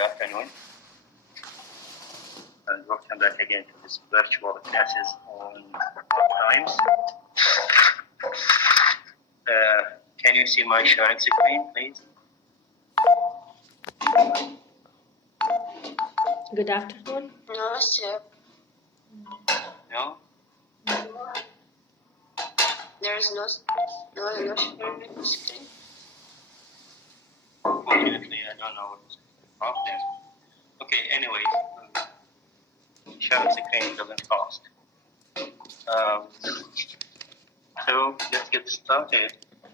Good afternoon, and welcome back again to this virtual classes on times. Can you see my sharing screen, please? Good afternoon. No, sir. No? There is no sharing screen. Unfortunately, I don't know what's the problem. Okay, anyway, sharing screen doesn't cost. So let's get started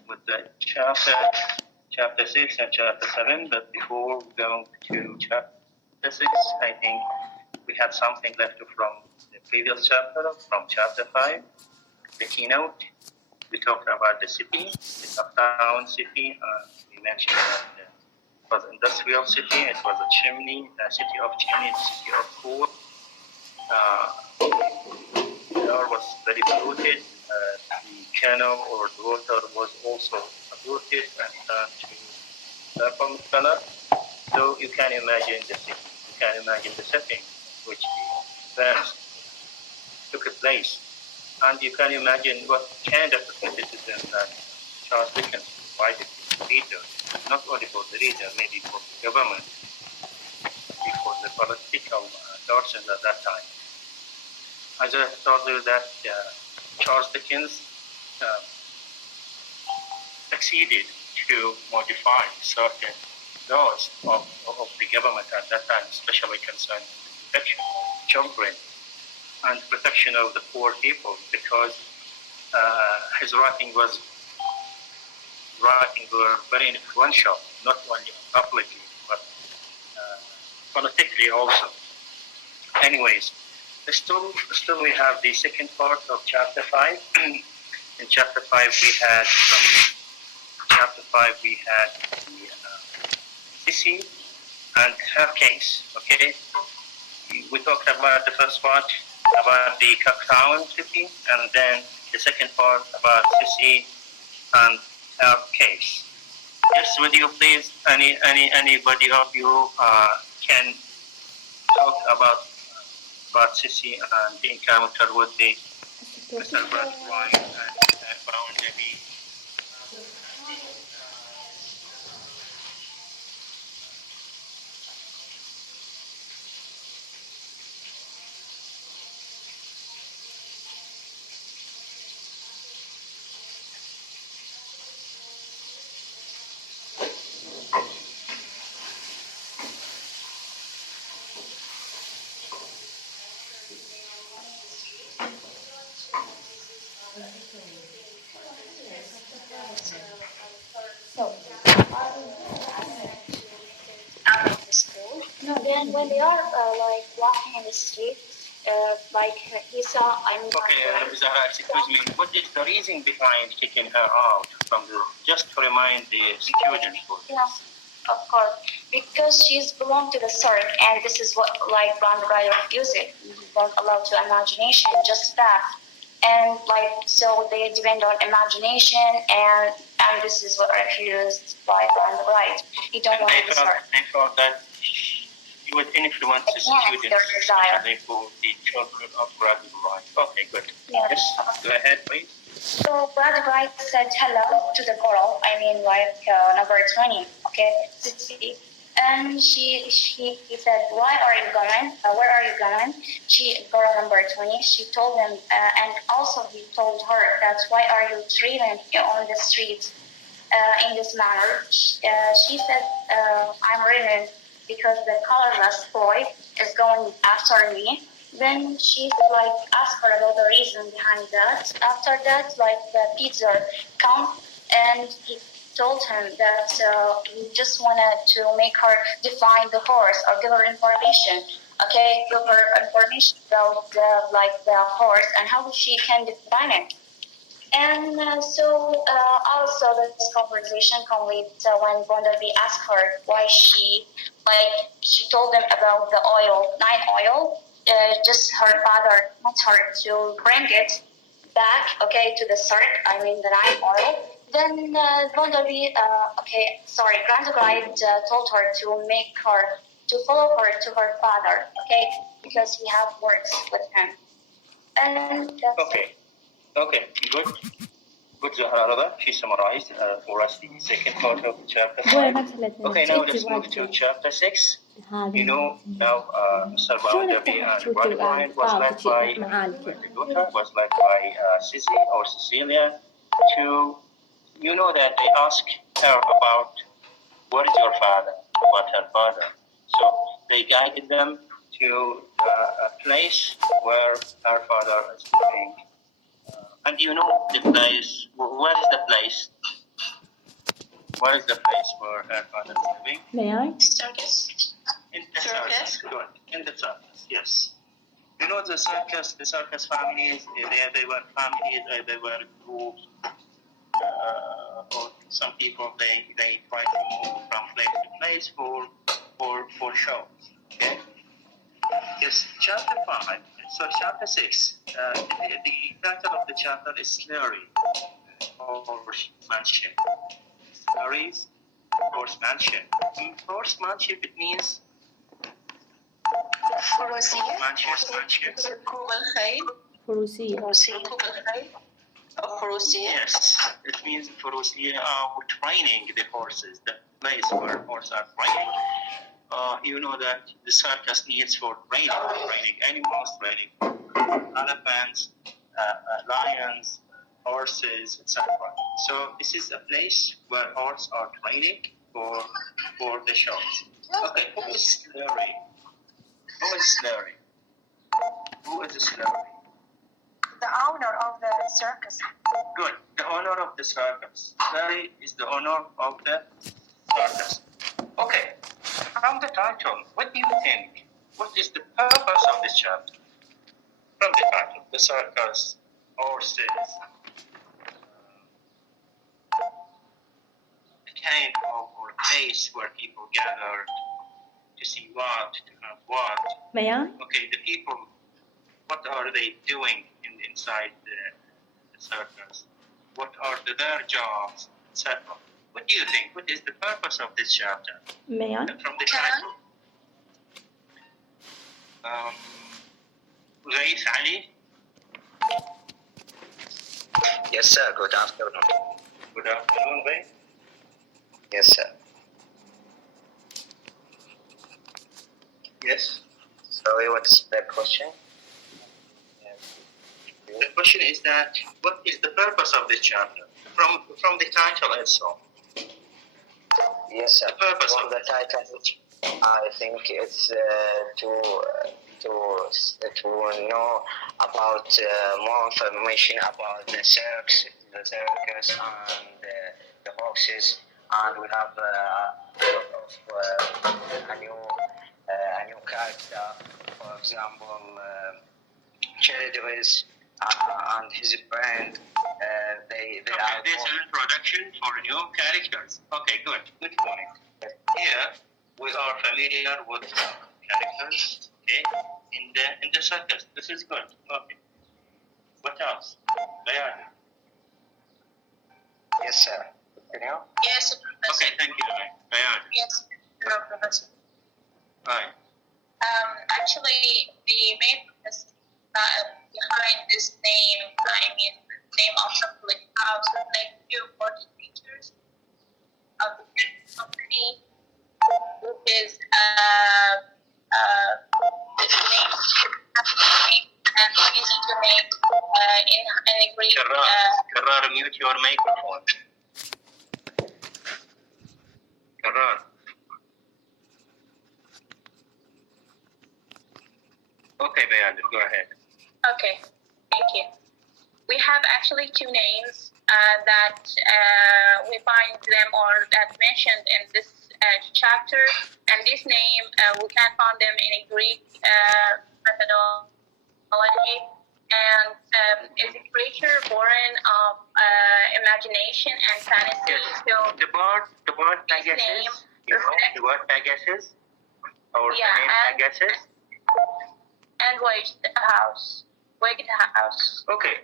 with the chapter 6 and chapter 7. But before we go to chapter 6, I think we have something left from the previous chapter, from chapter 5, the keynote. We talked about the city, the uptown city. We mentioned that it was an industrial city. It was a chimney, a city of chimney, a city of coal. The air was very polluted. The canal or the water was also polluted and turned to purple color. So you can imagine the city. You can imagine the setting which the events took place. And you can imagine what kind of criticism that Charles Dickens provided to the reader, not only for the reader, maybe for the government, maybe for the political persons at that time. As I told you that Charles Dickens succeeded to modify certain laws of the government at that time, especially concerning the protection of children and protection of the poor people, because his writing were very influential, not only publicly, but politically also. Anyways, still we have the second part of chapter 5. In chapter 5 we had the Sissy and her case. Okay, we talked about the first part about the Cocktown city, and then the second part about Sissy and her case. Yes, would you please, anybody of you can talk about Sissy and the encounter with the Mr. Bradwine and Boundary. Out of the school. Then when they are walking in the street, he saw Okay, Zahra, excuse me. What is the reason behind kicking her out from the? Just to remind the students. Yeah, of course, because she's belong to the circ, and this is what Brand Writer music. Don't allow to imagination, just that, and so they depend on imagination, and this is what refused by Brand Wright. He don't want to circ. I thought that you would influence the students, especially for the children of Brad Wright. Okay, good. Yeah. Yes, go ahead, please. So Brad Wright said hello to the girl. Number 20. Okay, and he said, "Why are you going? Where are you going?" Girl number 20. She told him, and also he told her that, "Why are you treating on the streets in this manner?" She said, "I'm reading because the colorless boy is going after me." Then she asked her about the reason behind that. After that, the pizza come, and he told him that he just wanted to make her define the horse or give her information. Okay, give her information about the horse and how she can define it. And also this conversation complete when Bondavi asked her why she told them about the oil, night oil. Just her father wants her to bring it back, okay, to the circ, the night oil. Then Bondavi, Grand Guide told her to make her to follow her to her father, okay, because he have words with him. And that's Okay. Okay, good. Good, Zahra Rada. She summarized for us the second part of chapter 5. Okay, now let's move to chapter 6. You know, now Mr. Boundaby and Brother Brian was led by the daughter, was led by Sissy or Cecilia to, you know, that they ask her about what is your father, about her father. So they guided them to a place where her father is living. And you know the place, where is the place? Where is the place where her father is living? May I? circus. In the circus. Good. In the circus, yes. You know the circus families, they were families, they were groups, or some people, they try to move from place to place for shows. Okay? Yes, chapter 5. So chapter 6, the title of the chapter is Slurry, horsemanship. Slurries, horsemanship. Horsemanship, it means horsemanship. ركوب الخيل. فروسية. ركوب الخيل. أو فروسية. Yes, it means فروسية, training the horses, the place where horses are training. You know that the circus needs for training animals, training elephants, lions, horses, etc. So this is a place where horses are training for the shows. Okay, who is Slurry? Who is Slurry? Who is Slurry? The owner of the circus. Good, the owner of the circus. Slurry is the owner of the circus. Okay, from the title, what do you think? What is the purpose of this chapter? From the title, the circus, horses, a kind of or place where people gather to see what, to have what. May I? Okay, the people, what are they doing inside the circus? What are their jobs, etc. What do you think? What is the purpose of this chapter? May I? From the title. Raif Ali. Yes, sir. Good afternoon. Good afternoon, Raif. Yes, sir. Yes. Sorry, what's the question? The question is that what is the purpose of this chapter? From the title itself. Yes, sir. The purpose From of the title, I think it's to know about more information about the circus and the horses, and we have a new character, for example, Cherry and his friend. They Okay, are this is an introduction for new characters. Okay, good. Good point. Here we are familiar with characters. Okay, in the circus. This is good. Okay. What else? Bayani. Yes, sir. Continue. Yes, Professor. Okay, thank you. Bayani. Yes, no, Professor. Right. Actually, the main purpose behind this name, name of the house, like few important features of the company, which is name and easy to make in a Greek. Karar, mute your microphone. Karar. Okay, Bayani, go ahead. Okay, thank you. We have actually two names that we find them or that mentioned in this chapter, and this name we can find them in a Greek methodology, and is a creature born of imagination and fantasy. So The word Pegasus. name You know, the word Pegasus. Or the Yeah, name and- Pegasus. and waged house. Okay.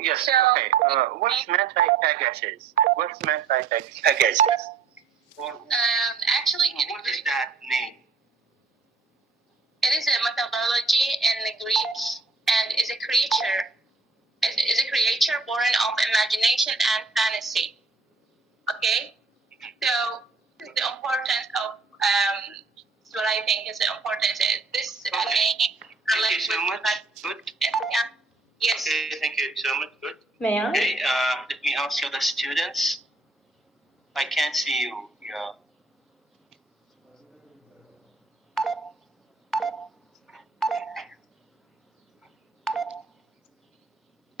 Yes. So, okay. What's meant by Pegasus? What's meant by Pegasus? Or Actually, in what is that name? Greek and is a creature born of imagination and fantasy. Okay, so this is the importance of what I think is the importance. This may Thank you so much. Good. Yeah. Yes. Okay, thank you so much. Good. May I? Okay, let me ask you the students. I can't see you. Yeah.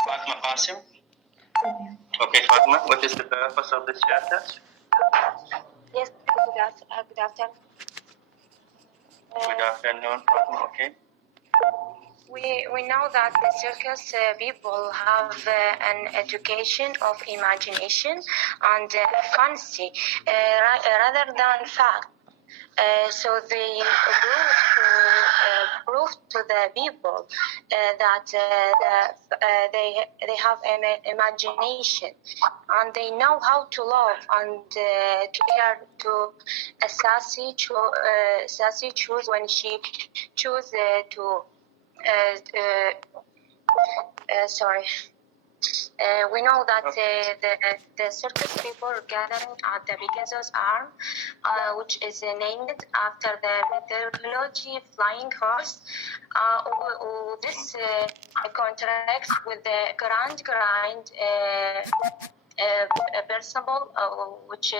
Fatma Qasim. Okay, Fatma, what is the purpose of this chapter? Yes, good afternoon. Good afternoon, Fatma. Okay. We know that the circus people have an education of imagination and fantasy rather than fact. So they prove to the people that they have an imagination and they know how to love and to care to Sassy choose when she choose to sorry. We know that the circus people gathering at the Pegasus arm, which is named after the mythology flying horse. This contracts with the grand principle, which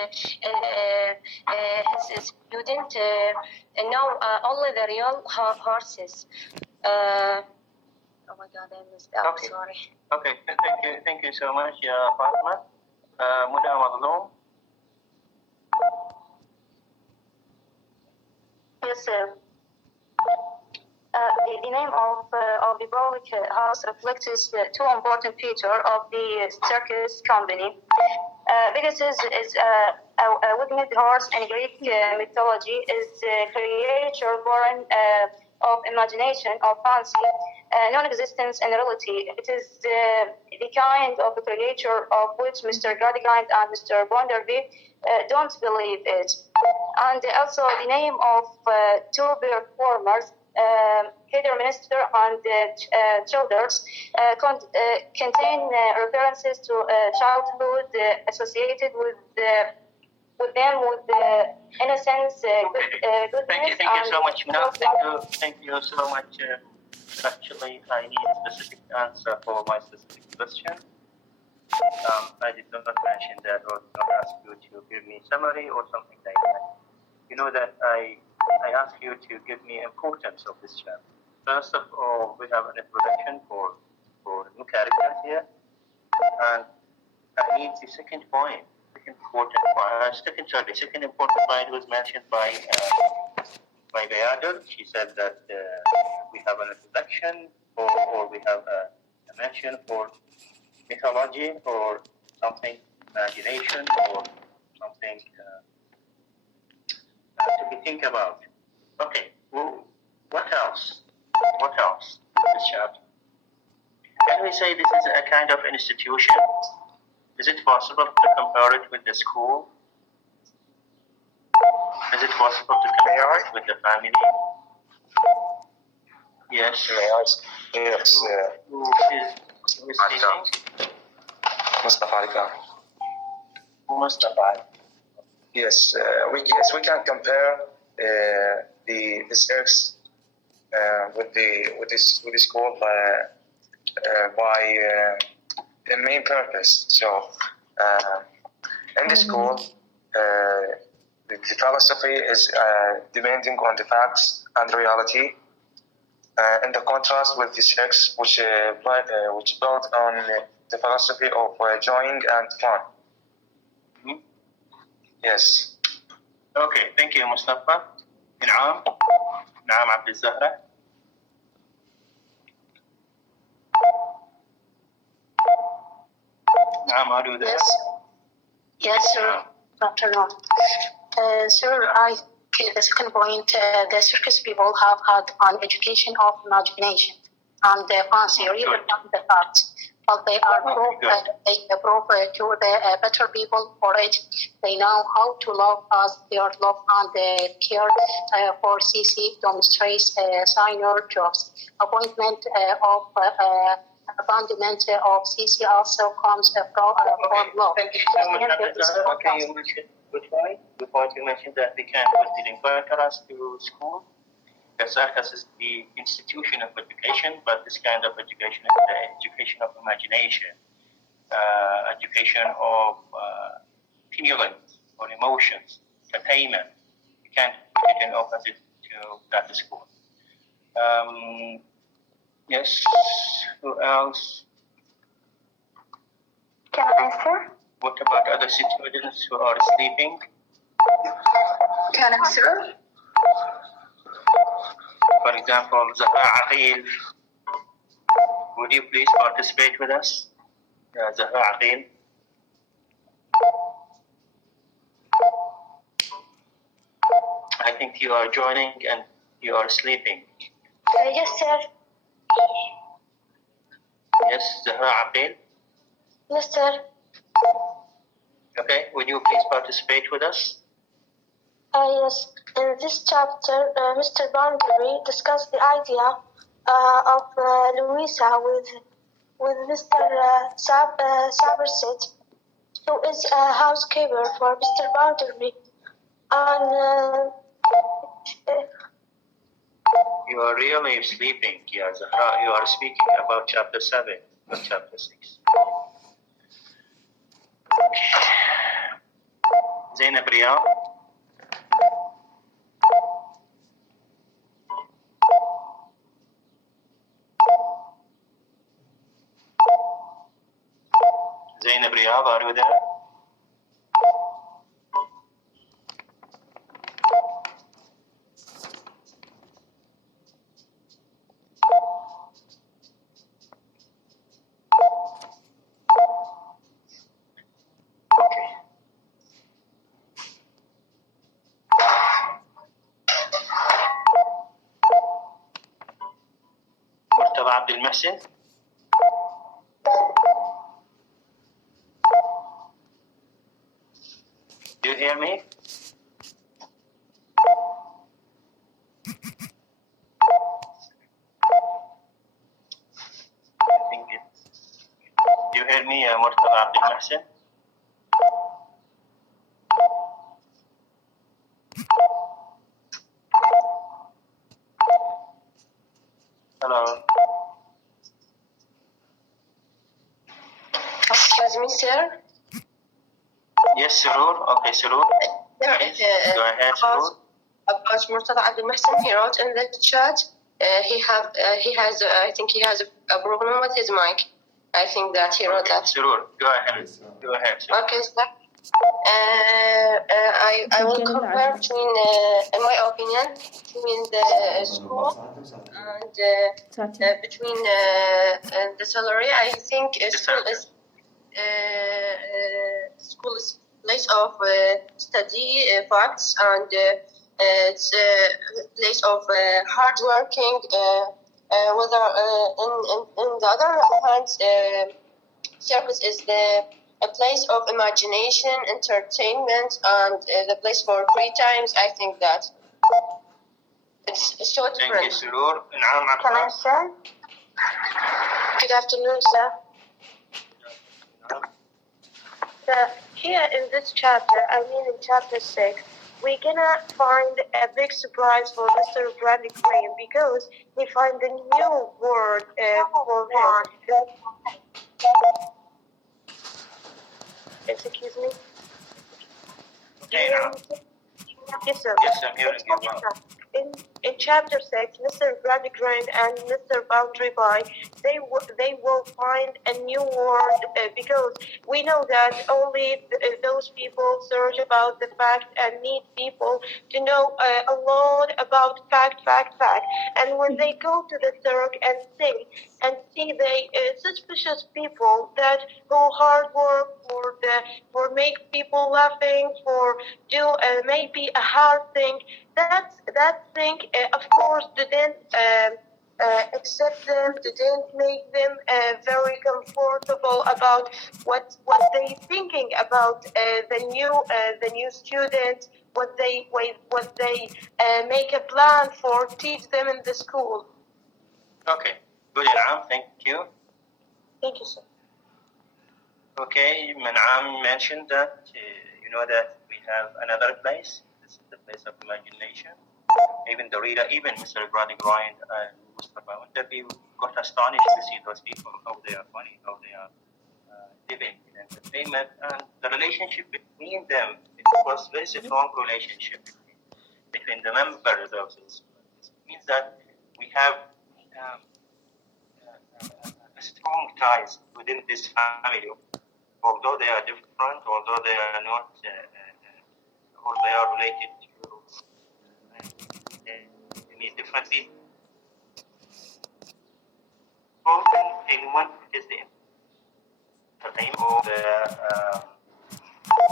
his student know only the real horses. Oh my God, I missed out. Okay. Sorry. Okay, thank you so much, Fatma. Muda Mazloom. Yes, sir. The name of the public house reflects two important features of the circus company. Pegasus is a winged horse in Greek mythology, is a creature born of imagination or fancy, non-existence in reality. It is the kind of creature of which Mr. Gradgrind and Mr. Bonderby don't believe it. And also the name of two performers, Heather Minister and Childers, contain references to childhood associated with them with innocence, goodness. Thank you so much, Mina. Thank you so much. Actually, I need a specific answer for my specific question. I did not mention that or not ask you to give me summary or something like that. You know that I ask you to give me importance of this chapter. First of all, we have an introduction for new characters here, and I need the second point. Second important point was mentioned by Gayadar. She said that we have an introduction or we have a mention for mythology or something, imagination or something to be think about. Okay, well, what else? What else? This chapter. Can we say this is a kind of institution? Is it possible to compare it with the school? Is it possible to compare it with the family? Yes. Yes. Who is speaking? Mustafa Ali Khan. Mustafa. Yes, we can compare the circus with the school by the main purpose. So in the school, the philosophy is depending on the facts and reality. In the contrast with the circus, which built on the philosophy of enjoying and fun. Mm-hmm. Yes. Okay, thank you, Mustafa. نعم عبد الزهرة. نعم are you there? Yes, sir. Afternoon. Sir, the second point, the circus people have had an education of imagination and the fancy, really not the fact. but they are proof to the better people for it. They know how to love us. Their love and care for CC demonstrates senior jobs. Appointment of abandonment of CC also comes from love. Thank you so much. Okay, you mentioned good point. Good point. You mentioned that we can't put the invertebrates to school. The circus is the institution of education, but this kind of education is the education of imagination, education of feelings or emotions, entertainment. You can't put it in opposite to that school. Yes, who else? Can I answer? What about other students who are sleeping? Can I answer? For example, Zahra Aqil, would you please participate with us? Zahra Aqil. I think you are joining and you are sleeping. Yes, sir. Yes, Zahra Aqil. Yes, sir. Okay, would you please participate with us? Yes. In this chapter, Mr. Boundary discussed the idea of Louisa with Mr. Somerset, who is a housekeeper for Mr. Boundary. And You are really sleeping, yeah, Zahra. You are speaking about chapter 7, not chapter 6. Zainab Riyad. Zainab Riyad, are you there? Okay. Murtada Abdul Mahsin. Do you hear me? I think it. Do you hear me, Murtada Abdul Mahsin? Hello. excuse me, sir. Yes, Surur. Okay, Surur. Please, go ahead, Surur. About Murtada Abdul Mahsen, he wrote in the chat. He has. I think he has a problem with his mic. I think that he wrote that. Surur, go ahead. Go ahead. Surur. Okay, sir. I will compare between, in my opinion, between the school and between the salary. I think school is place of study facts, and it's a place of hard working. Whether in the other hand, circus is a place of imagination, entertainment, and the place for free times. I think that it's so different. Thank you, Surur. Naam, Can I Abbas. say? Good afternoon, sir. Here in this chapter, I mean in chapter 6, we're gonna find a big surprise for Mr. Bradley Graham, because we find a new word for him. Excuse me? Okay, now. Yes, sir. Yes, I'm hearing you well. In chapter 6, Mr. Bradley Grant and Mr. Boundary Boy, they will find a new word, because we know that only those people search about the fact and need people to know a lot about fact. And when they go to the circle and see the suspicious people that go hard work for make people laughing, for do maybe a hard thing, that thing of course didn't accept them, didn't make them very comfortable about what they thinking about the new students, what they make a plan for teach them in the school. Okay, good, Inam. Thank you. Thank you, sir. Okay, Manam mentioned that you know that we have another place. This is the place of imagination. Even the reader, even Mr. Brady Grind and Mr. Bounderby got astonished to see those people, how they are funny, how they are living in entertainment, and the relationship between them. It was a very strong relationship between the members of this. It means that we have strong ties within this family. Although they are different, although they are not, or they are related to different people. In one is the entertainment or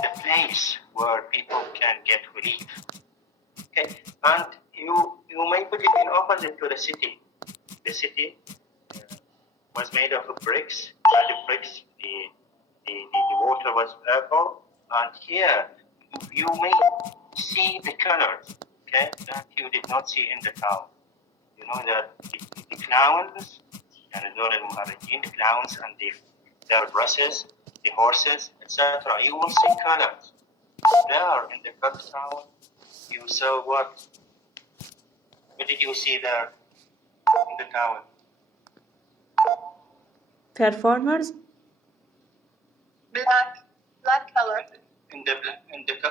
the place where people can get relief. Okay, and you may put it in opposite to the city. The city was made of bricks. The bricks, the water was purple, and here you may see the colors, okay, that you did not see in the town. You know that the clowns, the clowns and their dresses, the horses, etc. You will see colors. There in the first town, you saw what? What did you see there in the town? Performers? Black color.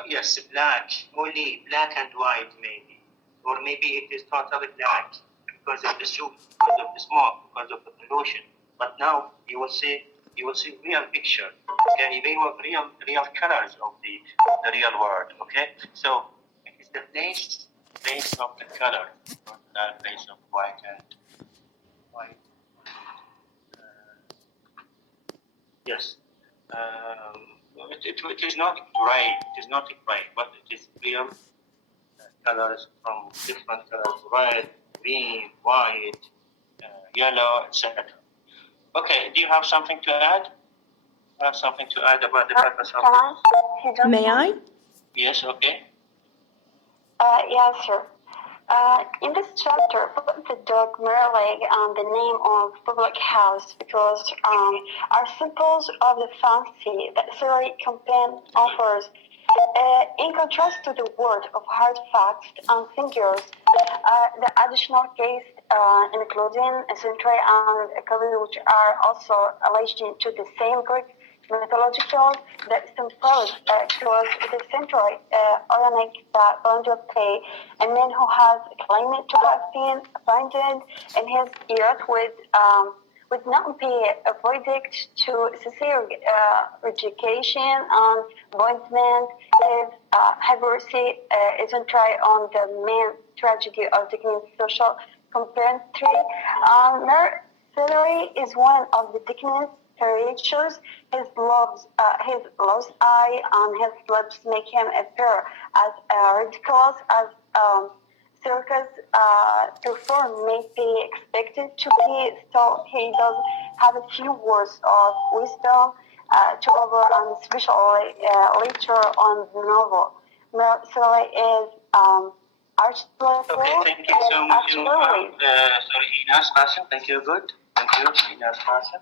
Yes, black, only black and white maybe, or maybe it is totally black because of the soup, because of the smoke, because of the pollution. But now you will see real picture, okay, real colors of the real world, okay. So it is the place of the color, not the place of white and white. Yes. It is not gray. It is not gray, but it is real colors from different colors: red, green, white, yellow, etc. Okay. Do you have something to add? Have something to add about the purpose of it? May I? Yes. Okay. Yes, sir. In this chapter, put the dog Merleg on the name of public house because are symbols of the fancy that Surrey campaign offers. In contrast to the word of hard facts and figures, the additional case including a century and a couple which are also alleged to the same Greek mythological that symbols towards the century Oranic Bondope, a man who has claimed to have been abandoned in his youth with not be a verdict to severe education and appointment. His heresy is on trial on the main tragedy of the social commentary. Mercury is one of the Dickens creatures. His lost eye and his lips make him appear as ridiculous as circus perform may be expected to be, so he does have a few words of wisdom to offer, and especially later on the novel. Mercury is architectural. Okay, thank you so much. Sorry, Inas Qasim. Thank you. Good. Thank you, Inas Qasim.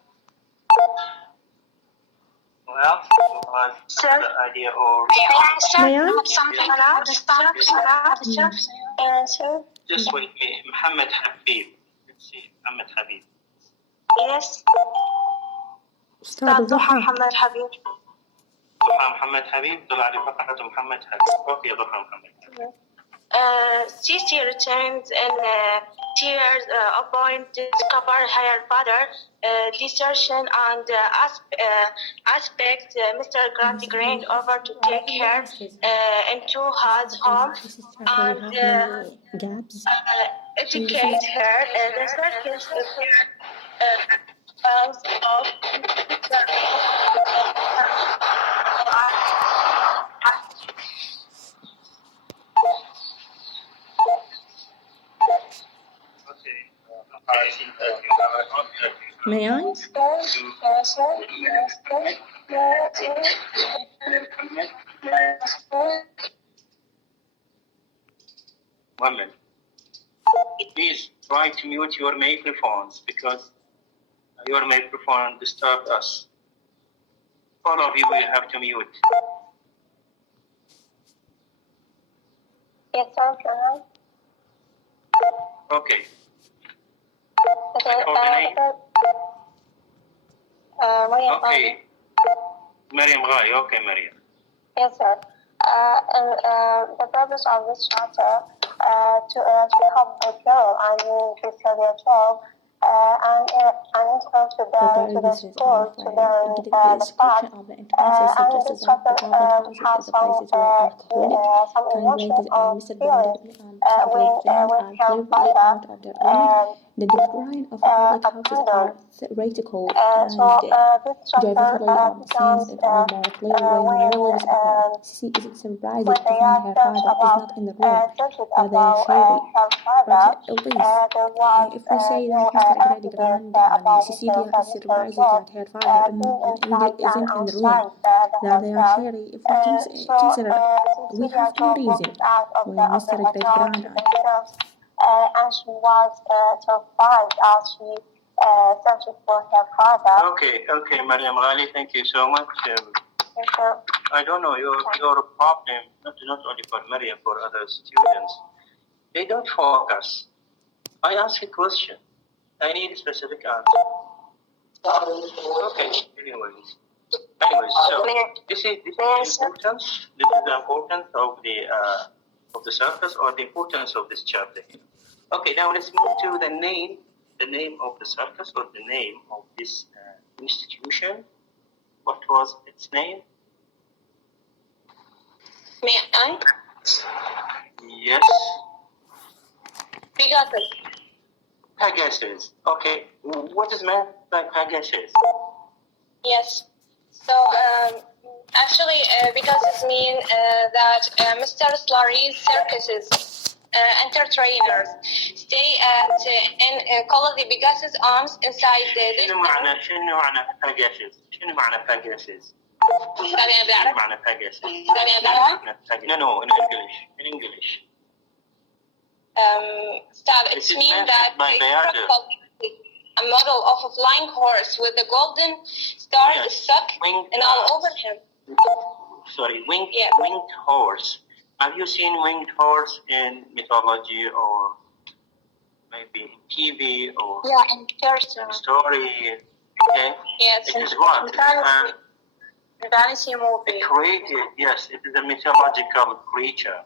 Well, Sir, the idea or May I? something about sir? just wait me, Muhammad Habib. Let's see, Muhammad Habib. Yes. أستاذ ضحى. محمد حبيب. ضحى محمد حبيب. طلع لي فقط محمد حبيب. اوكي ضحى محمد حبيب. Sisi returns in tears upon discover her father desertion and aspect Mr. Grant Grand over to take her into his home and educate her. The circus of I think that you have an object. May I? One minute. Please try to mute your microphones because your microphone disturbs us. All of you will have to mute. Yes, sir. Okay. Call the name. Okay. Mariam Ghali. Okay, Mariam. Yes, sir. The purpose of this chapter to help the girl and to tell their child and introduce to the school to learn the facts. And this chapter has some emotion or feelings when her father the design of public houses are theoretical and geographically scenes in our more clear way memorials appear. Sissy is surprised to find her father is not in the room. They are sharing. But Elise, if we say that Mr. Grady Grant and Cecilia is surprised that her father isn't in the room, that they are sharing, if we consider, we have two reasons. When Mr. Grady Grant and she was surprised as she searched for her father. Okay, Mariam Ghali, thank you so much. I don't know, your problem, not only for Mariam, for other students, they don't focus. I ask a question. I need a specific answer. Okay, anyways, so this is the importance. This is the importance of the circus, or the importance of this chapter here. Okay, now let's move to the name of the circus, or the name of this institution. What was its name? May I? Yes. Pegasus. Pegasus. Okay, what is meant by Pegasus? Yes. So actually, Pegasus mean that Mr. Slurry's circuses entertainers stay in call the Pegasus arms inside the. شنو معنى Pegasus؟ شنو معنى Pegasus؟ شنو معنى Pegasus؟ No, in English. It means that a model of a flying horse with a golden star stuck and all over him. Sorry, winged horse. Have you seen winged horse in mythology, or maybe in TV, or in person. Story? Okay. Yes. It is what? Fantasy movie. Created. Yes, it is a mythological creature,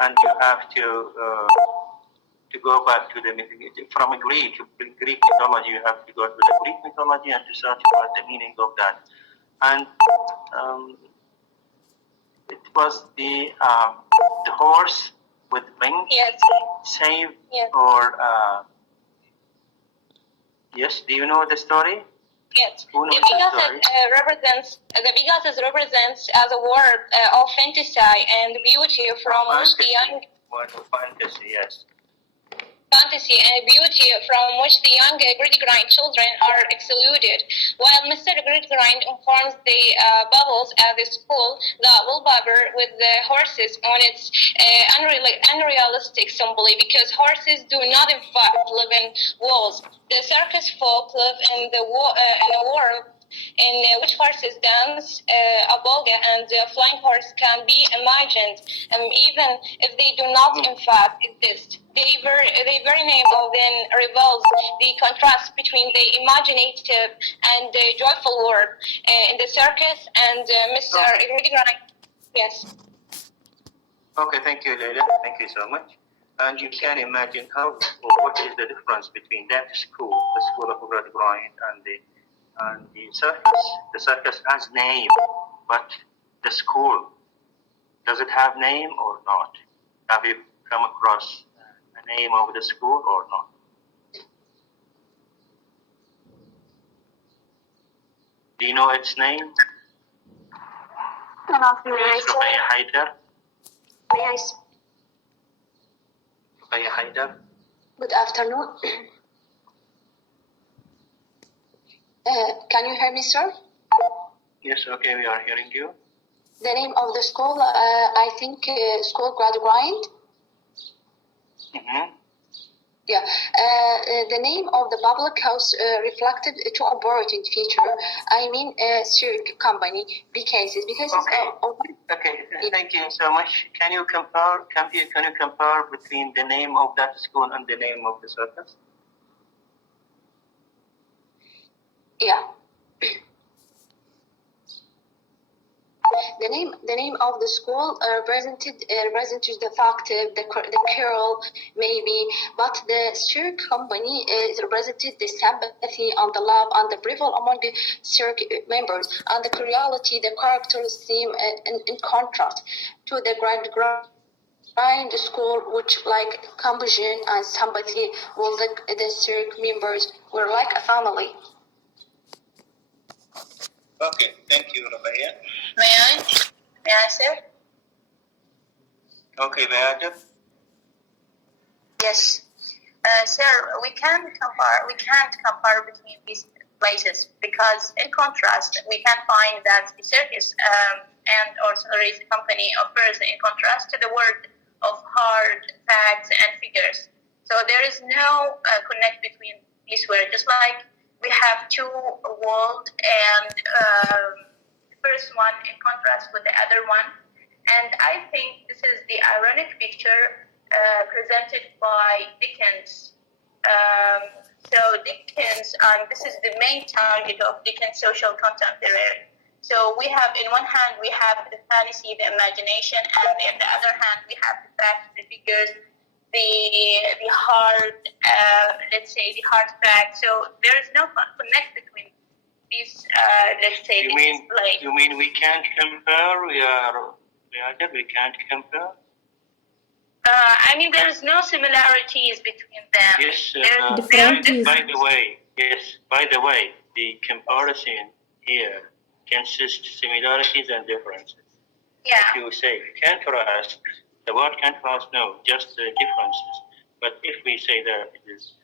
and you have to go back to from Greek mythology. You have to go to the Greek mythology and to search about the meaning of that. And it was the horse with wings, saved, or yes. Do you know the story? Yes. Who knows the Pegasus represents as a word of fantasy and beauty from which the young. Word of fantasy, yes. Fantasy and beauty from which the young Grid-grind children are excluded. While Mr. Grid-grind informs the bubbles at the school that wallpaper with the horses on its unrealistic simply because horses do not in fact live in walls. The circus folk live in the world in which horses dance, a bolga and a flying horse can be imagined, even if they do not in fact exist. The very name of then reveals the contrast between the imaginative and the joyful world in the circus and Mr. Grid-grind. Yes. Okay, thank you, Leila. Thank you so much. And you can imagine what is the difference between that school, the school of Grid-grind, and the circus. The circus has name, but the school, does it have name or not? Have you come across a name of the school or not? Do you know its name? Rukaya Haidar. Rukaya Haidar. Good afternoon. Can you hear me, sir? Yes, okay, we are hearing you. The name of the school, I think, school Grad Grind. Mm-hmm. Yeah, the name of the public house reflected two important feature. I mean, Cirque company because Okay, thank you so much. Can you compare between the name of that school and the name of the circus? yeah. The name of the school represented the fact the curl maybe, but the Cirque company represented the sympathy and the love and the bravery among the Cirque members and the curiosity the characters seem in contrast to the grind school, which like compassion and sympathy with the Cirque members were like a family. Okay, thank you, Rabia. May I, sir? Okay, Bayajab. Yes. Sir, we can't compare between these places because, in contrast, we can find that the circus and auxiliary company offers in contrast to the world of hard facts and figures. So there is no connect between these words. Just like we have two worlds, and the first one in contrast with the other one. And I think this is the ironic picture presented by Dickens. So Dickens, this is the main target of Dickens' social contemporary. So we have, in one hand, we have the fantasy, the imagination, and in the other hand, we have the facts, the figures, the hard, let's say, the hard facts. So there is no connect between these, let's say, You mean we can't compare? We can't compare? I mean, there's no similarities between them. Yes, differences. By the way, the comparison here consists similarities and differences. Yeah. If you say contrast, the word contrast, no, just the differences. But if we say that it is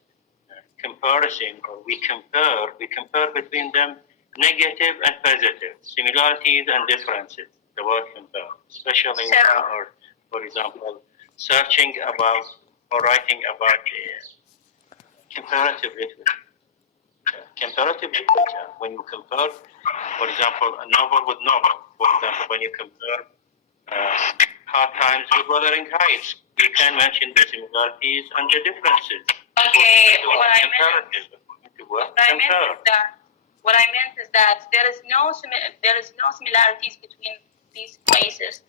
comparison, or we compare between them negative and positive, similarities and differences, the word compare, especially when we are, for example, searching about or writing about comparative literature. Comparative literature, when you compare, for example, a novel with novel, for example, when you compare Hard Times with Wuthering Heights, you can mention the similarities and the differences. Okay, what I meant is that there is no similarities between these places.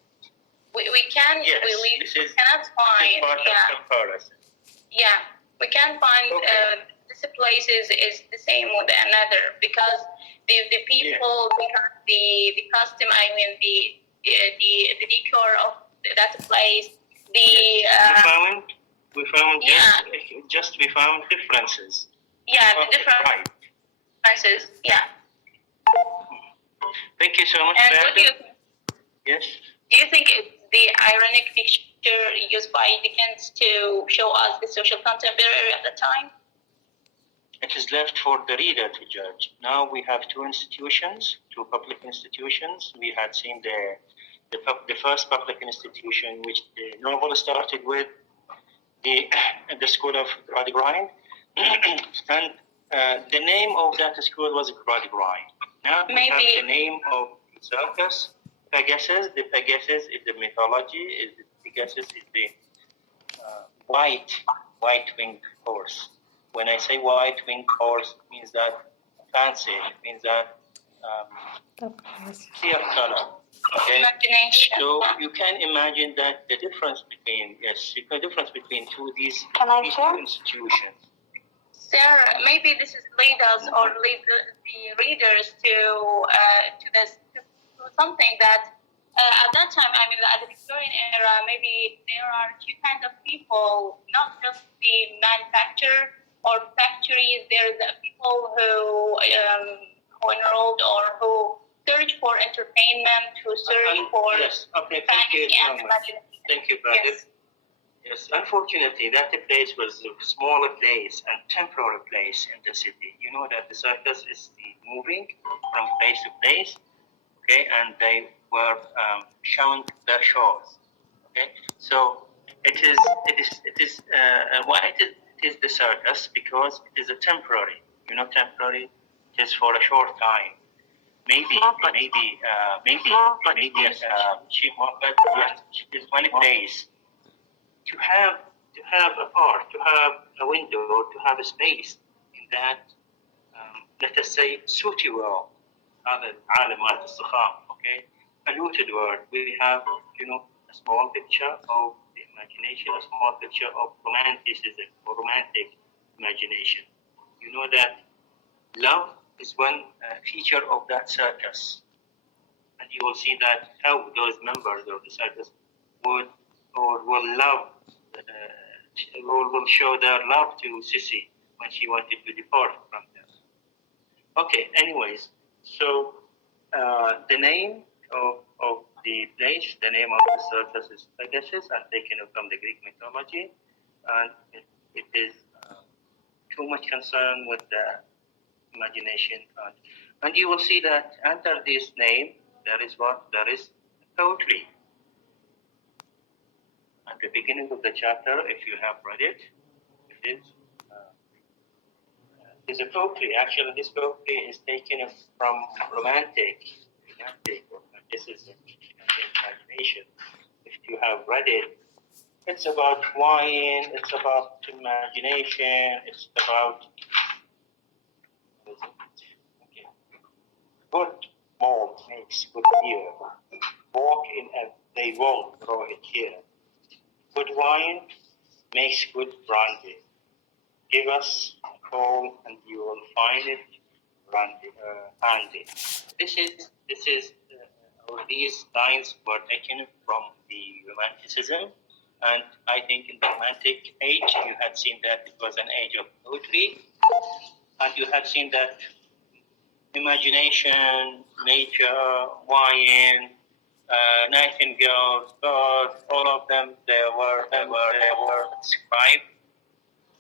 We cannot find. Comparison. Yeah, we can't find this places is the same with another because the people, the custom. I mean the decor of that place. We found differences. Yeah, the differences. Yeah. Thank you so much. And what do you think? Yes. Do you think it's the ironic picture used by Dickens to show us the social contemporary at the time? It is left for the reader to judge. Now we have two public institutions. We had seen the first public institution, which the novel started with, the school of Grad Grind, and the name of that school was Grad Grind. Now we have the name of circus, Pegasus. The Pegasus is the mythology. Pegasus is the white-winged horse. When I say white-winged horse, it means that fancy. It means that clear color. Okay? So you can imagine that the difference between these two institutions. Sarah, maybe this is lead the readers to something that at that time, I mean, at the Victorian era, maybe there are two kinds of people, not just the manufacturer or factories. There's people who enrolled or who search for entertainment, who search for yes. Okay, thank you so much. Thank you, Brother. Yes. Yes, unfortunately, that place was a smaller place and temporary place in the city. You know that the circus is moving from place to place, okay, and they were showing their shows, okay. So it is why it is the circus, because it is a temporary. You know, temporary. It is for a short time. Maybe she wanted it is one place to have a part, to have a window, to have a space in that, let us say, sooty world, هذا العالم مال الصخام, okay, polluted world. We have, you know, a small picture of the imagination, a small picture of romanticism or romantic imagination. You know that love is one feature of that circus, and you will see that how those members of the circus would or will love, will show their love to Sissy when she wanted to depart from them. Okay, anyways, so the name of the place, the name of the circus is Pegasus, and taken from the Greek mythology, and it is too much concern with the imagination. And you will see that under this name, there is what? There is poetry. At the beginning of the chapter, if you have read it, it is a poetry. Actually, this poetry is taken from romantic romanticism and imagination. If you have read it, it's about wine, it's about imagination, it's about good malt makes good beer. Walk in a they won't grow it here. Good wine makes good brandy. Give us a call and you will find it handy. These lines were taken from the Romanticism, and I think in the Romantic age you had seen that it was an age of poetry, and you had seen that imagination, nature, wine, nightingales, birds, all of them, they were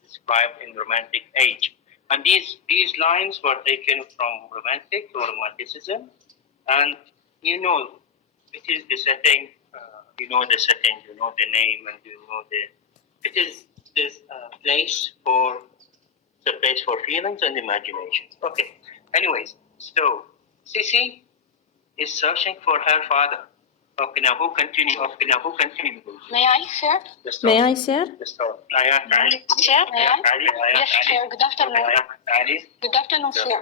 described in Romantic age. And these lines were taken from Romantic or Romanticism, and you know, it is the setting, you know the setting, you know the name, and you know it is this place for feelings and imagination. Okay, anyways, so Sissy is searching for her father. Okay, now who continue? May I, sir? May I, sir? Sir? May I? Yes, sir. Good afternoon. Good afternoon, sir.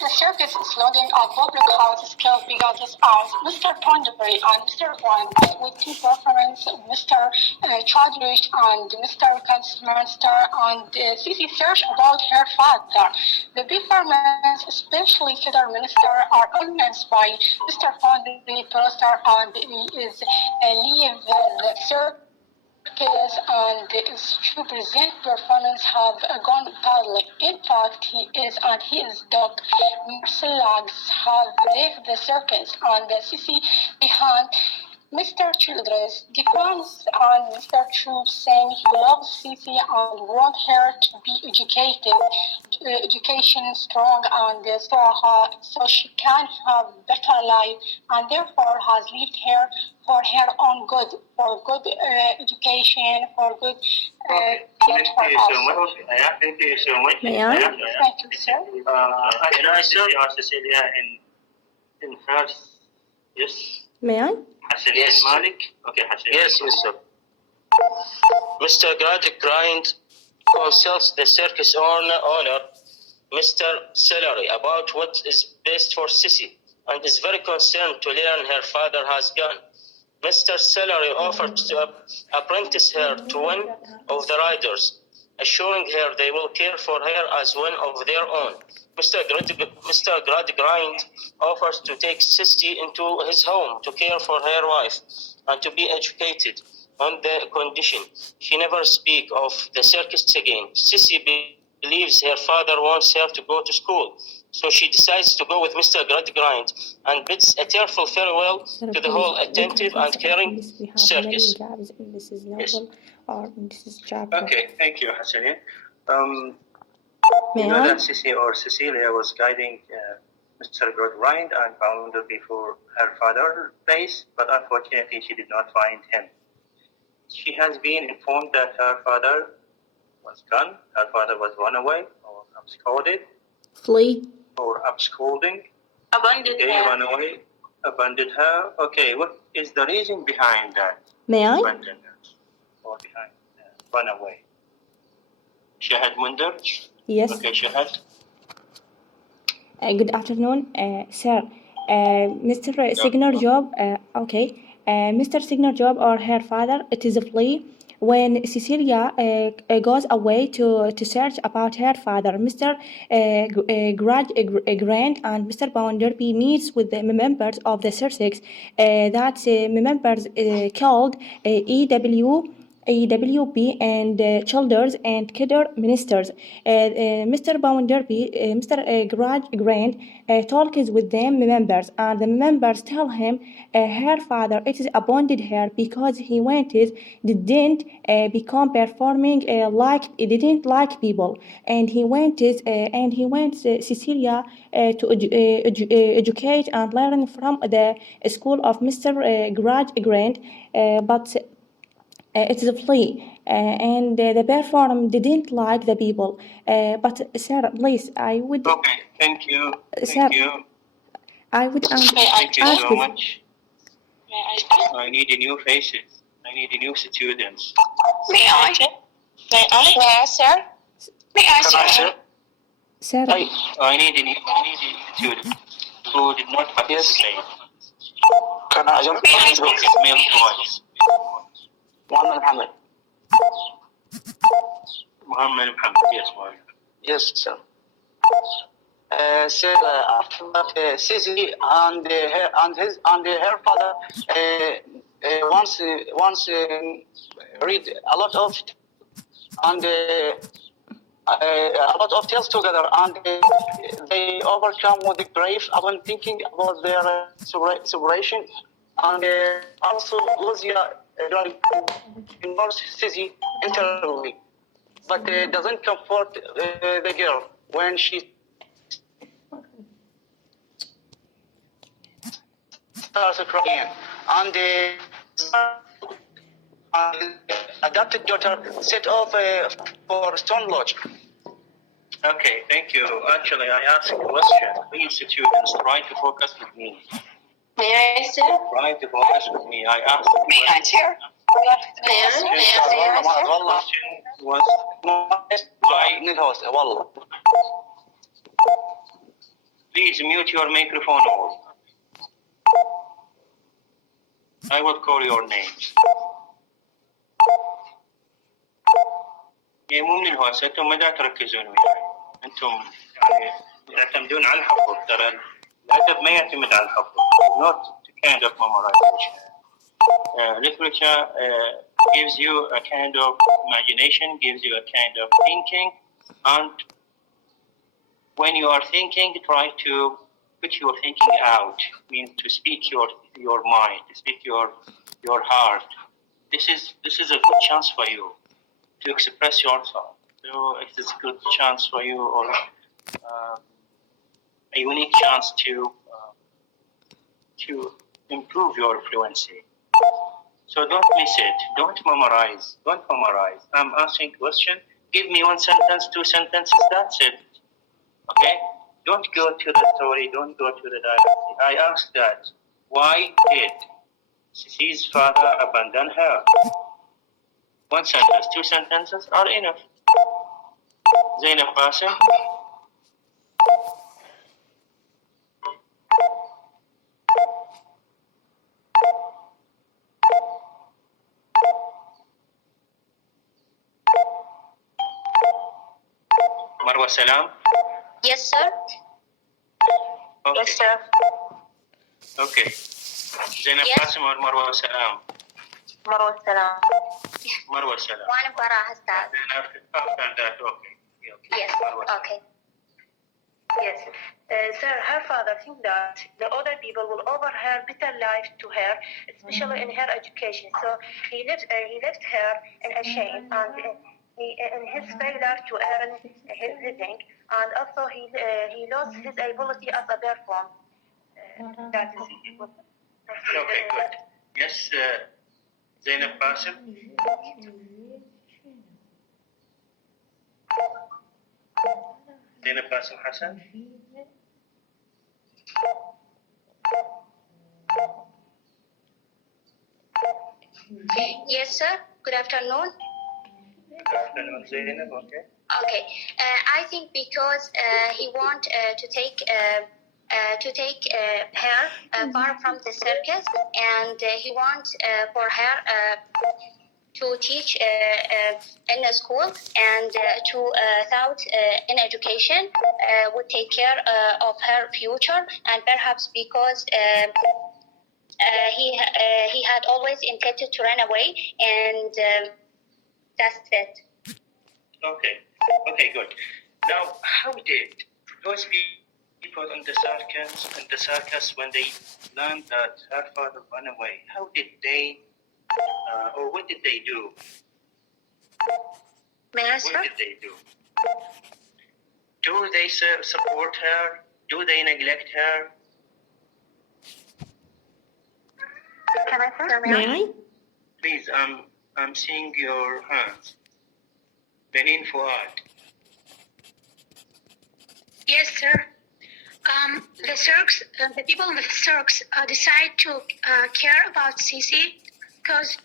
The circus is loading at public houses called Bigotis House. Mr. Ponderbury and Mr. Wang with two performers, Mr. Chadwick and Mr. Kunstmaster, and Sissy search about her father. The performance, especially Feder Minister, are organized by Mr. Ponderbury, Pastor, and is leave the circus and to present performance have gone badly. In fact, he and his dog Marcelax have left the circus and Sissy behind. Mr. Childress declines and Mr. Troop saying he loves Sissy and wants her to be education strong and so she can have better life, and therefore has left her for her own good, for good education, for good Thank you so much. May I? Thank you, sir. I saw Cecilia in first. Yes. May I? Hassan Yes. Malik. Okay, Hassan. Yes, Mr. Mr. Grind consults the circus owner, Mr. Celery, about what is best for Sissy, and is very concerned to learn her father has gone. Mr. Celery offered to apprentice her to one of the riders, assuring her they will care for her as one of their own. Mr. Gradgrind offers to take Sissy into his home to care for her wife and to be educated on the condition she never speak of the circus again. Sissy believes her father wants her to go to school So she decides to go with Mr. Gradgrind and bids a tearful farewell to the whole attentive and caring circus. gaps in this novel Yes. or in this chapter. Okay, thank you, Hassanin. May You know I? that Sissy or Cecilia was guiding Mr. Gradgrind and found before her father's place, but unfortunately she did not find him. She has been informed that her father was gone, her father was run away or absconded Flee. or absconding. Abandoned Okay, her. run away, abandoned her. Okay, what is the reason behind that? May I? Abandoned her or behind run away. Shahad Munder? Yes. Okay, Shahad. Good afternoon, sir. Mr. Signer Job, Mr. Signer Job or her father, it is a plea. When Cecilia goes away to search about her father, Mr. Grant and Mr. Bounderby meets with the members of the Sussex that members called EWB and Childers and Kidder ministers. Mr. Bounderby, Mr. Grant talks with them members, and the members tell him her father it is abandoned her because he didn't become performing didn't like people, and he went Cecilia to educate and learn from the school of Mr. Grant, but it's a plea, and the perform didn't like the people. But sir, please, I would. Okay, thank you. Sir, Thank you. I would Thank you ask so this. much. I need new faces. I need new students. May I? May I, sir? May I, sir? Sir, I need new students who did not participate. Can I jump? May I, sir? Male voice. Muhammad Hamid. Muhammad Muhammad, yes, Muhammad. Yes, sir. Sir, after that, Sissy and her father once read a lot of and a lot of tales together, and they overcome with the grief upon thinking about their separation, and also Lucia ignores Sissy entirely, but doesn't comfort the girl when she starts crying, and adopted daughter set off for Stone Lodge. Okay, thank you. Actually, I asked a question. Please, students, try to focus with me. May I, sir? Try to focus with me. I asked a May I, question. sir? May I, sir? The question was why. Please mute your microphone all. I will call your names. مو من الهوسة، أنتم ماذا تركزون وياي؟ أنتم يعني تعتمدون على الحفظ، ترى الأدب ما يعتمد على الحفظ. Not kind of memorization. Literature gives you a kind of imagination, gives you a kind of thinking, and when you are thinking, try to put your thinking out. Means to speak your mind, to speak your heart. This is a good chance for you to express yourself. So it is a good chance for you, or a unique chance to improve your fluency. So don't miss it. Don't memorize. Don't memorize. I'm asking question. Give me one sentence, two sentences. That's it. Okay. Don't go to the story. Don't go to the dialogue. I asked that. Why did Sissy's father abandon her? One sentence, two sentences are enough. Zainab Qasim. Marwa Salam. Yes, sir. Okay. Yes, sir. Okay. Zainab Yes. Qasim or Marwa Salam? Marwa Salam. Marwa Salam. وأنا براها أستاذ. Then after that, okay. Yes. Marwa Salam. Okay. Yes. Sir, her father thinks that the other people will offer her better life to her, especially in her education. So he left her in a shame, and in his failure to earn his living, and also he lost his ability as a perform. That is what. Okay, good. Yes, Zainab Basim. Zainab Basim Hassan. Yes, sir. Good afternoon. Good afternoon, Zainab. Okay. Okay. I think because he want to take her far from the circus, and he wants for her to teach in a school, and to thought in education would take care of her future, and perhaps because he had always intended to run away, and that's it. Okay, good. Now, how did those people in the circus, when they learned that her father ran away, how did they, or what did they do? Minister? What did they do? Do they support her? Do they neglect her? Can I say? May I? Please, I'm seeing your hands. Benin Fuad. Yes, sir. The people in the circus decide to care about Sisi because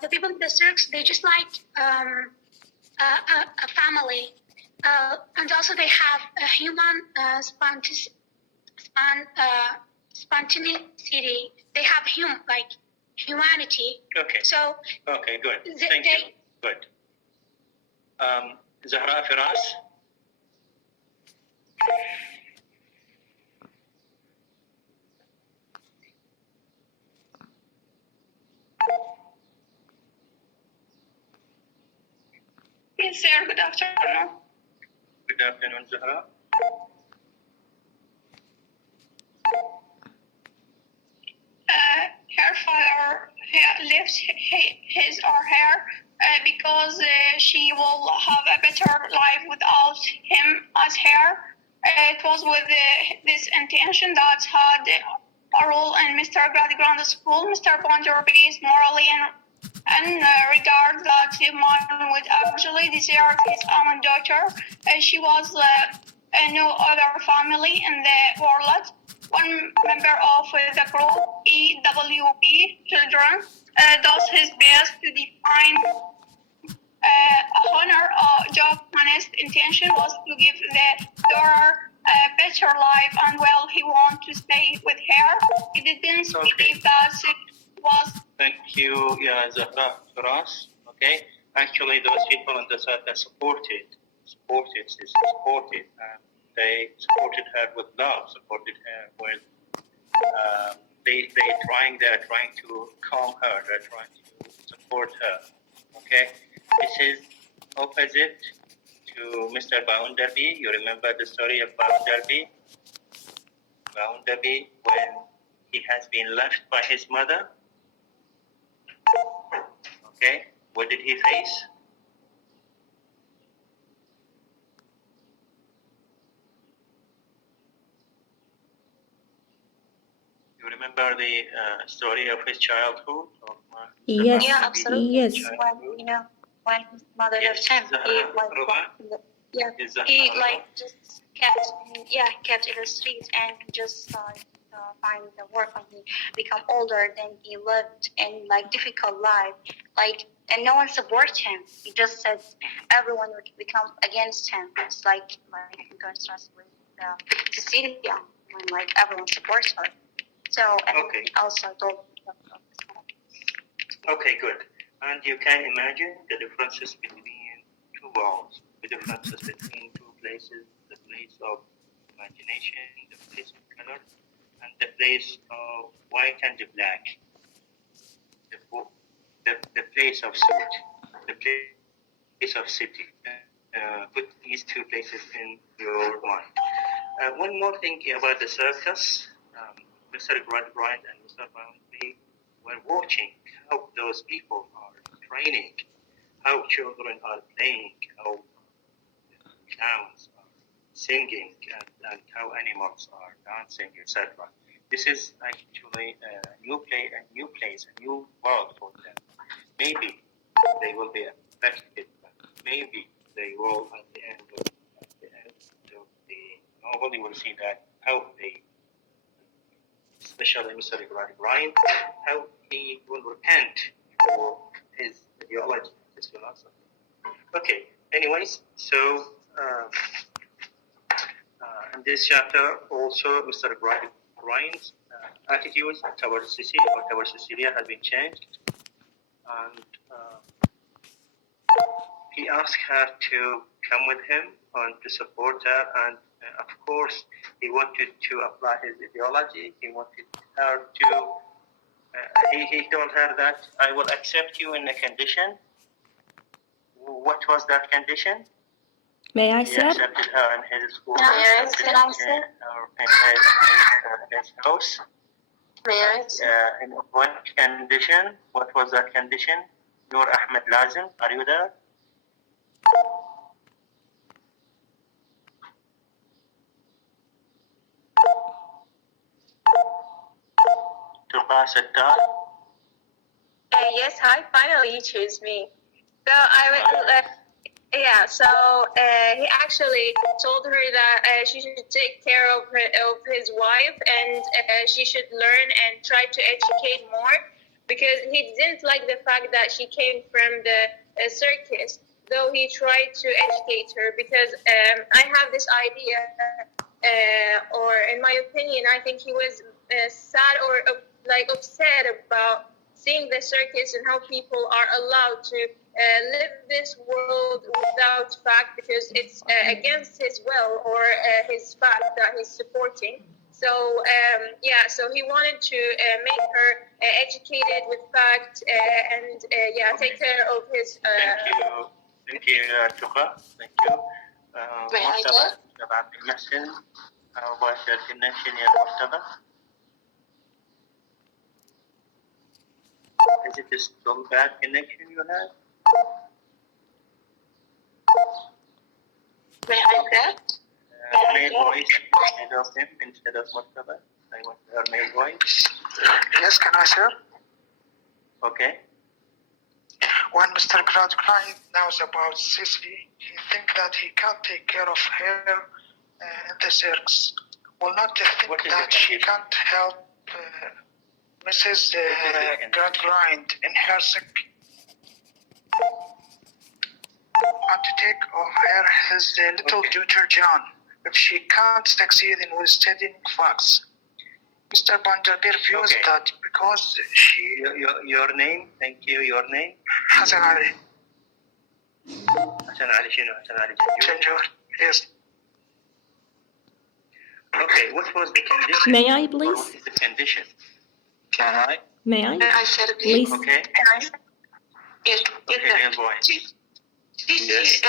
the people in the circus, they just like a family, and also they have a human spontaneity. They have humanity. Okay. So. Okay, good. Thank you. Good. Zahra Firas. Yes, sir. Good afternoon. Good afternoon, Zahra. Her father left his or her because she will have a better life without him as her. It was with this intention that had a role in Mr. Gradgrande's school. Mr. Bonderby is morally and regard that the man would actually desert his own daughter. She was no other family in the world. One member of the group, EWP Children, does his best to define a honor or job. Honest intention was to give the daughter a better life, and while he wanted to stay with her, he didn't believe that it was. Thank you, Zahra Firas. Okay, actually, those people in the circus supported, and they supported her with love, supported her with. They're trying to calm her. They're trying to support her. Okay, this is opposite to Mr. Bounderby. You remember the story of Bounderby? Bounderby, when he has been left by his mother. Okay, what did he face? You remember the story of his childhood? Yes. Yeah, absolutely. Yes. When his mother left him, he just kept in the streets and just find the work when he become older. Then he lived in difficult life, and no one supports him. He just said everyone would become against him. It's like in contrast with Cecilia, when everyone supports her. So Okay. Also told. Okay, good. And you can imagine the differences between two worlds, the differences between two places, the place of imagination, the place of color, and the place of white and black, the place of suit, the place of city. Put these two places in your mind. One more thing about the circus. Mr. Gradgrind and Mr. Boundary were watching how those people are training, how children are playing, how clowns are singing, and how animals are dancing, etc. This is actually a new place, a new world for them. Maybe they will be affected, but maybe they will at the end of the novel, you will see that how they, especially Mr. Gradgrind, how he will repent for his ideology, his philosophy. Okay, anyways, so in this chapter also Mr. Grind's attitudes towards Sissy or towards Cecilia has been changed, and he asked her to come with him and to support her, and of course he wanted to apply his ideology. He wanted her to he told her that I will accept you in a condition. What was that condition? May I, He sir? accepted her in his school. Yes, can I say? In his house. Yes. In one condition. What was that condition? Noor Ahmed Lazim, are you there? Tuqa Sattar. Yes, hi. Finally, you choose me. So I went. Yeah. So he actually told her that she should take care of his wife, and she should learn and try to educate more, because he didn't like the fact that she came from the circus. Though he tried to educate her, because I have this idea, or in my opinion, I think he was sad or like upset about seeing the circus and how people are allowed to live this world without fact, because it's against his will or his fact that he's supporting. So yeah, so he wanted to make her educated with fact and yeah, take care of his. Thank you, Tuqa. Thank you. مرتبة عبد المحسن أو باشر connection يا مرتبة. Is it still bad connection you have? May I get? Male voice instead of him, instead of Martaba. I want her male voice. Yes, can I, sir? Okay. When Mr. Gradgrind knows about Sissy, he thinks that he can't take care of her in the circus. Well, not to think that she can't help Mrs. Gradgrind in her sick. And to take of her his little daughter John, if she can't succeed in studying facts. Mr. Vanderbeer views that because she... Your name, thank you, your name? Hassan Ali. Hassan Ali شنو? Hassan Ali Janjur, yes. Okay, what was the condition? May I, please? What is the condition? Can I? May I? I said Please. Okay. Can I? Yes. Okay, male voice. Yes.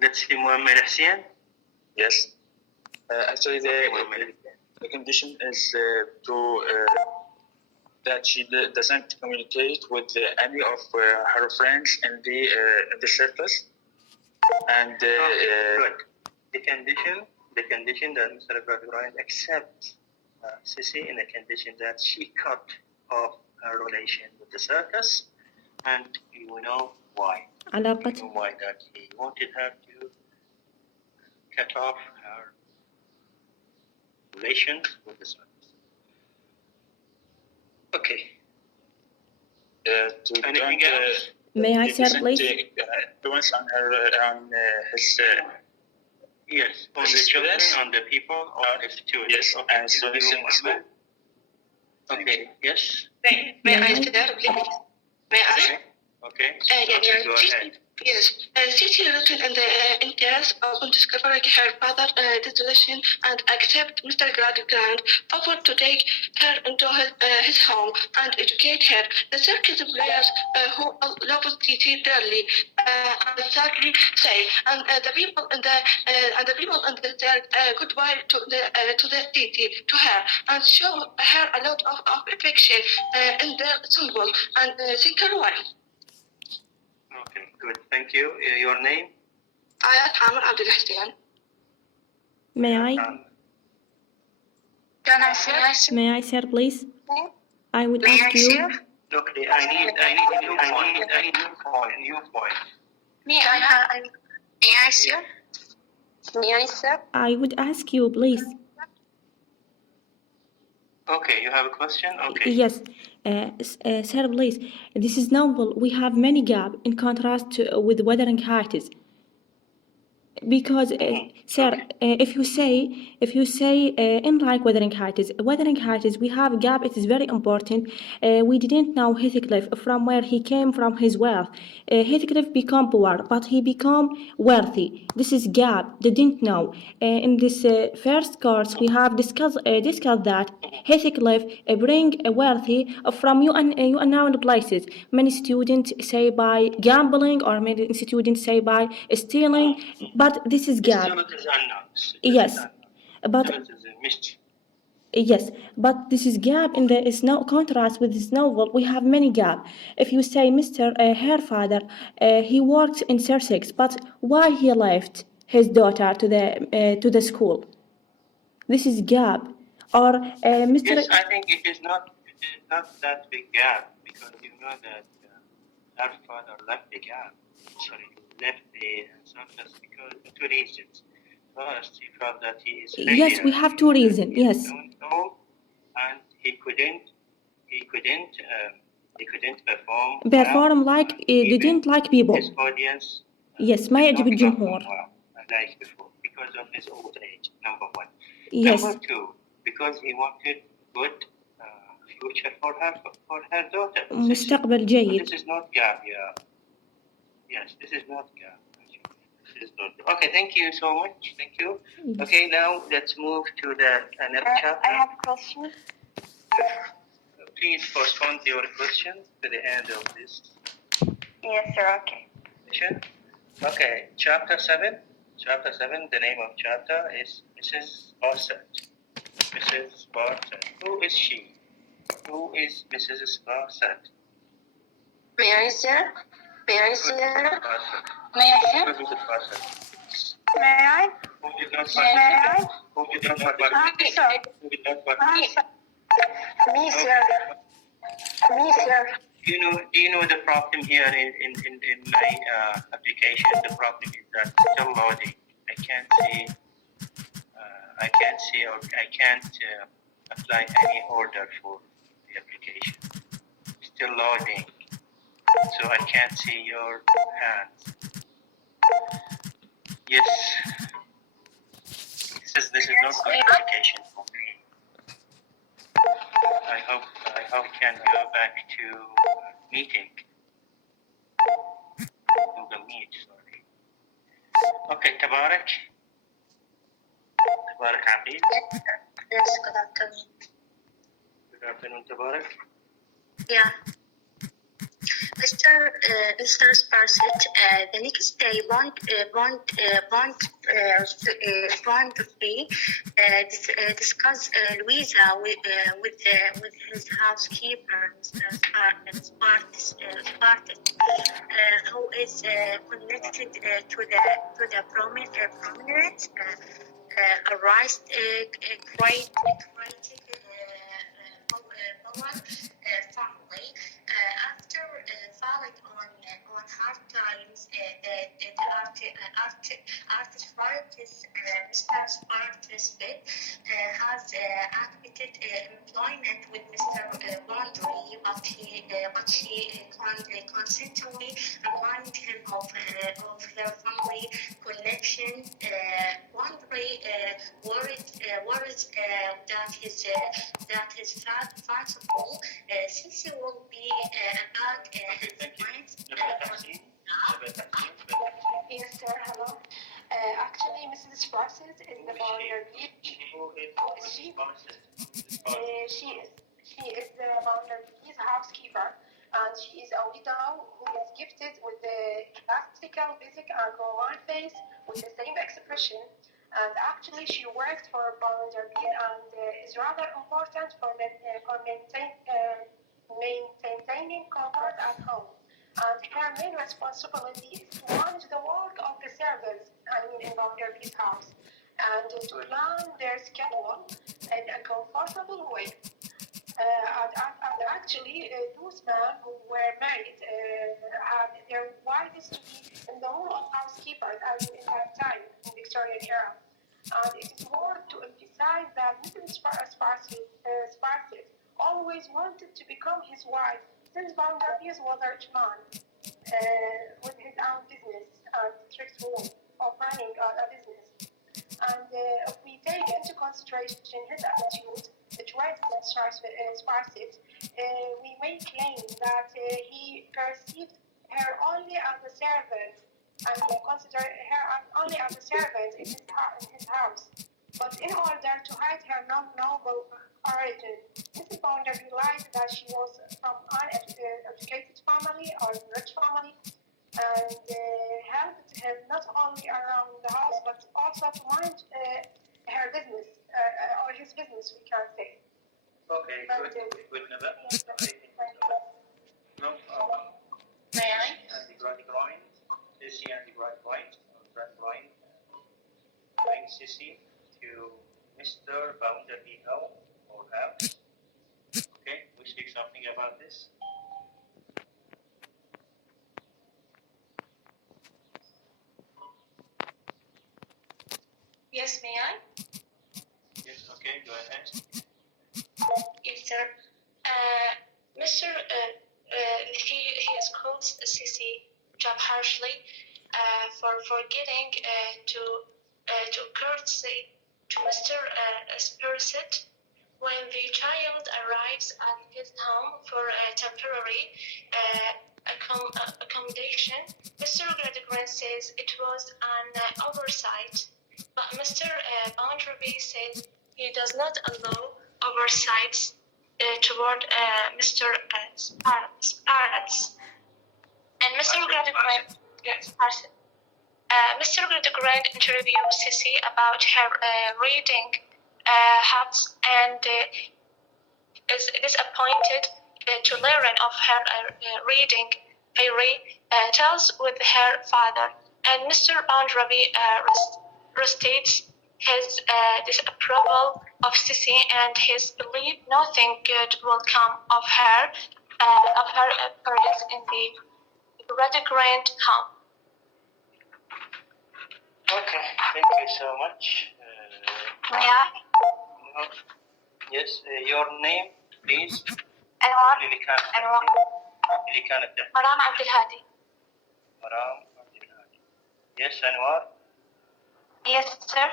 Let's see Muhammad Hussein. Yes. Actually, the condition is that she doesn't communicate with any of her friends in the circus. And good. The condition that Mr. Gradgrind accepts Sissy in a condition that she cut off her relation with the circus, and you know why. You know why that he wanted her to cut off her relations with the circus. Okay. Anything else? May I, sir, please? Influence on her, on his. Yes, on the children, on the people, on the students. Yes, okay. and students in school. Okay. Yes. May I start, please? May I? Okay. Yeah. Go ahead. Yes, Siti written in the interest of discovering her father's decision and accept Mr. Gradgrind offered to take her into his home and educate her. The circus players who loved Siti dearly and sadly say, and the people in the circus goodbye to the city to her and show her a lot of affection in their symbol and think her wife. Okay, good. Thank you. Your name? Ayat Amr Abdulhassan. May I? Can I say? May I, sir, please? I would ask you. Okay, I need a new point. May I, sir? May I, sir? I would ask you, please. Okay, you have a question? Okay. Yes, sir, please. This is novel. We have many gap in contrast with Wuthering Heights. Because, sir, if you say unlike Wuthering Heights, we have a gap. It is very important. We didn't know Heathcliff from where he came from, his wealth. Heathcliff become poor, but he become wealthy. This is gap. They didn't know. In this first course, we have discussed that Heathcliff bring wealthy from unknown places. Many students say by gambling, or many students say by stealing. But this is gap. Yes, but yes, but this is gap in the is no contrast with this novel. We have many gap. If you say Mr. Her father, he works in Sussex, but why he left his daughter to the school? This is gap. Or Mr. Yes, I think it is not that big gap, because you know that her father left the Sussex because of two reasons. First, he felt that he is failure. Yes, we have two reasons. Yes. And he couldn't perform well, like they didn't like people. His audience. Yes, ما يعجب الجمهور. Like before, because of his old age. Number one. Yes. Number two, because he wanted good future for her daughter. مستقبل جيد. This is not gap, yeah. Yes, this is not gap. Okay, thank you so much. Thank you. Yes. Okay, now let's move to the another chapter. I have a question. Please postpone your questions to the end of this. Yes, sir. Okay. Okay, chapter 7. Chapter 7, the name of chapter is Mrs. Barsett. Mrs. Barsett. Who is she? Who is Mrs. Barsett? May I, sir? May I, sir? May I, sir? May I? Who did not May I? Who did not Me, sir. Me, sir. Do you know the problem here in my application? The problem is that it's still loading. I can't see or I can't apply any order for the application. It's still loading, so I can't see your hands. Yes, this is not good application for me. I hope can go back to meeting. Google Meet, sorry. Okay, Tabarak. Tabarak Aqid. Yes, good afternoon. Good afternoon, Tabarak. Yeah. Mr. Sparsit, the next day, Bond discuss Louisa with his housekeeper, Mr. Spartis, who is connected to the prominent family. After falling on hard times, Mr. Spartis has accepted employment with Mr. Bondry, but she constantly reminded him of her family connection. Bondry worried that his fanciful Sisi will be about his friends. is the boundary. She is the boundary's housekeeper, and she is a widow who is gifted with the classical basic Anglo face with the same expression. And actually, she worked for boundary and is rather important for maintaining comfort at home. And her main responsibility is to manage the work of the servants, in boundary's house, and to plan their schedule in a comfortable way. And actually, those men who were married had their wives to be in the role of housekeepers in that time, in Victorian era. And it is more to emphasize that Mrs. Sparsit always wanted to become his wife, since Boundaries was a rich man with his own business and strict rule of running a business. And if we take into consideration his attitude towards Sparsit, we may claim that he perceived her only as a servant, and he considered her only as a servant in his house. But in order to hide her noble origin, Mrs. Bounder realized that she was from an educated family or rich family, and helped him not only around the house but also to manage her business or his business, we can say. Okay, good, Naba. No, May I? and the groin, Sissy and the groin, bring Sissy to Mr. Bounderby home or house. Okay, we speak something about this. Yes, may I? Yes, okay, go ahead. Yes, sir. Mr. He has called Sissy job harshly for forgetting to courtesy to Mr. Sparsit. When the child arrives at his home for a temporary accommodation, Mr. Gradgren says it was an oversight, but Mr. Bounderby says he does not allow oversights toward Mr. Sparats. And Mr. Gradgren, yes, Mr. Gradgren interviews Sissy about her reading habits and is disappointed to learn of her reading fairy tales with her father. And Mr. Bounderby restates his disapproval of Sissy and his belief nothing good will come of her appearance in the Gradgren home. Okay, thank you so much. May I? Yes, your name, please. أنوار. اللي كانت مرام عبد الهادي. مرام عبد الهادي. Yes, Anwar. Yes, sir.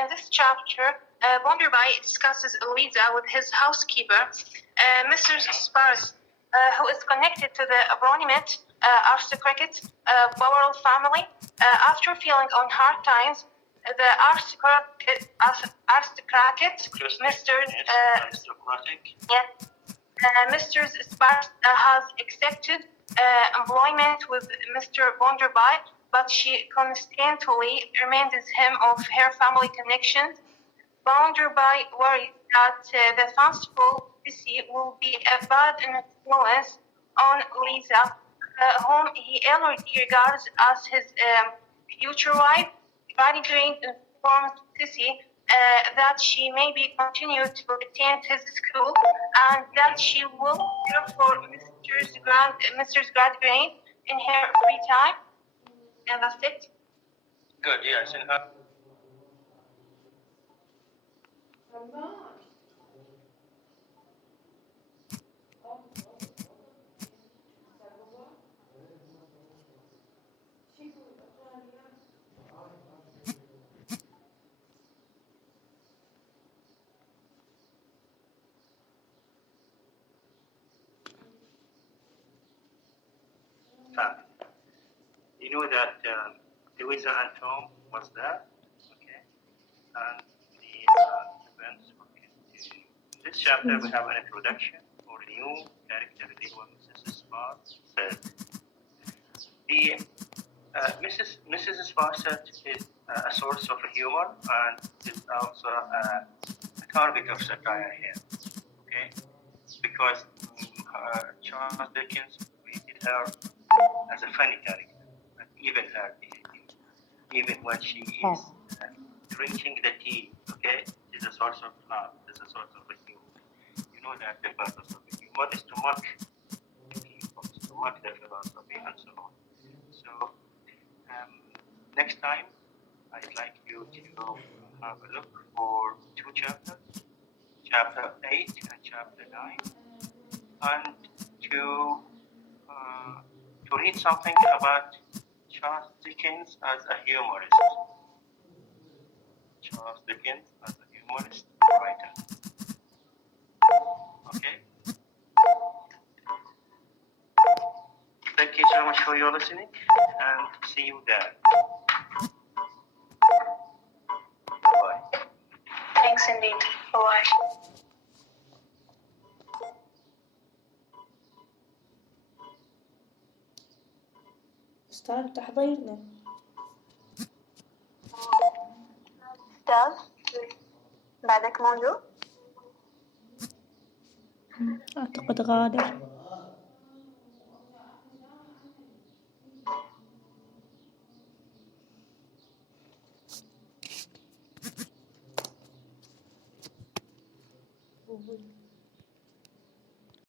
In this chapter, Bounderby discusses Louisa with his housekeeper, Mrs. Sparse, who is connected to the prominent aristocratic Bowerl family. After feeling on hard times, the aristocratic Mr. Sparse has accepted employment with Mr. Bounderby, but she constantly reminds him of her family connections. Bounderby worries that the fanciful Sissy will be a bad influence on Lisa, whom he already regards as his future wife. Gradgren informs Sissy that she may be continued to attend his school and that she will care for Mrs. Gradgren in her free time. And that's it. Good, yes. And you know that Louisa and Tom was there. and the events will continue. In this chapter, we have an introduction for a new character, what Mrs. Smart said. Mrs. Sparset is a source of humor and is also a target of satire here. Okay, because Charles Dickens created her as a funny character, and even her behavior, even when she is drinking the tea. Okay, is a source of laugh, is a source of humor. You know that the purpose of the humor is to mock people, to mock the philosophy, and so on. So next time, I'd like you to have a look for two chapters, chapter 8 and chapter 9, and to read something about Charles Dickens as a humorist. Charles Dickens as a humorist writer. Okay? Thank you so much for your listening, and see you there. Bye-bye. Thanks indeed. Bye. أستاذ تحضيرنا. أستاذ بعدك موجود؟ أعتقد غادر.